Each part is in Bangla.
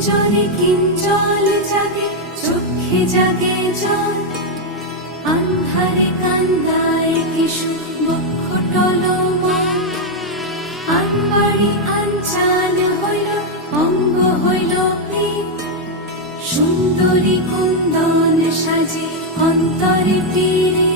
কুঞ্জরে কিঞ্জল জাগে, চোখে জাগে জল, আন্ধারে কান্দায় কিশু বক্ষ টলমল। আনবাড়ি আনচান হইল, অঙ্গ হইল পীত, সুন্দরী কুন্দন সাজে অন্তরে পীরে।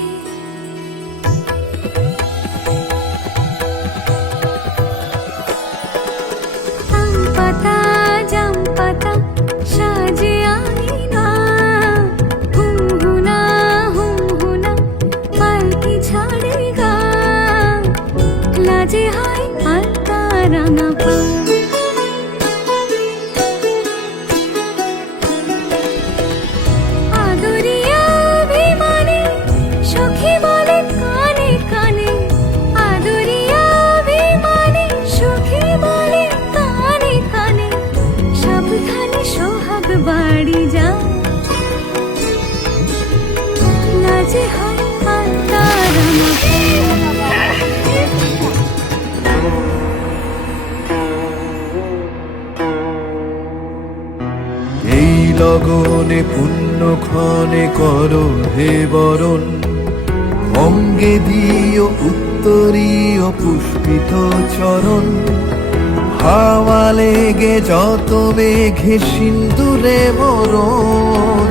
বাড়ি যা লাজে হয় আর তারা না। এই লগনে পুণ্যক্ষণে করো হে বরণ, অঙ্গে দিও উত্তরীয় পুষ্পিত চরণ। হাওয়া লেগে যত মেঘে সিন্দুরে মরণ,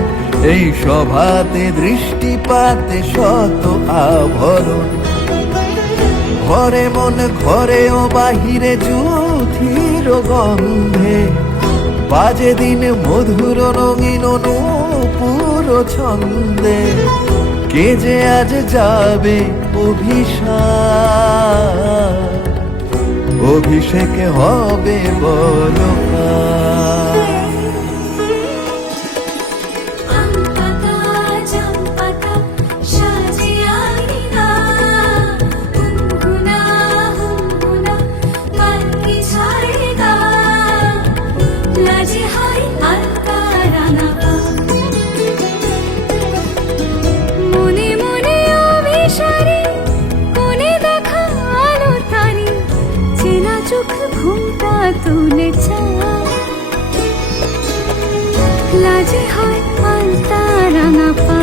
এই সভাতে দৃষ্টিপাতে শত আভরণ। ঘরে মন ঘরে ও বাহিরে যুথির গন্ধে, বাজে দিন মধুর রঙিন নূপুর ছন্দে। কে যে আজ যাবে অভিশাপ, অভিষেকে হবে বলো ঘুমটা তুলে লাজে হয় আলতা রাঙা পা।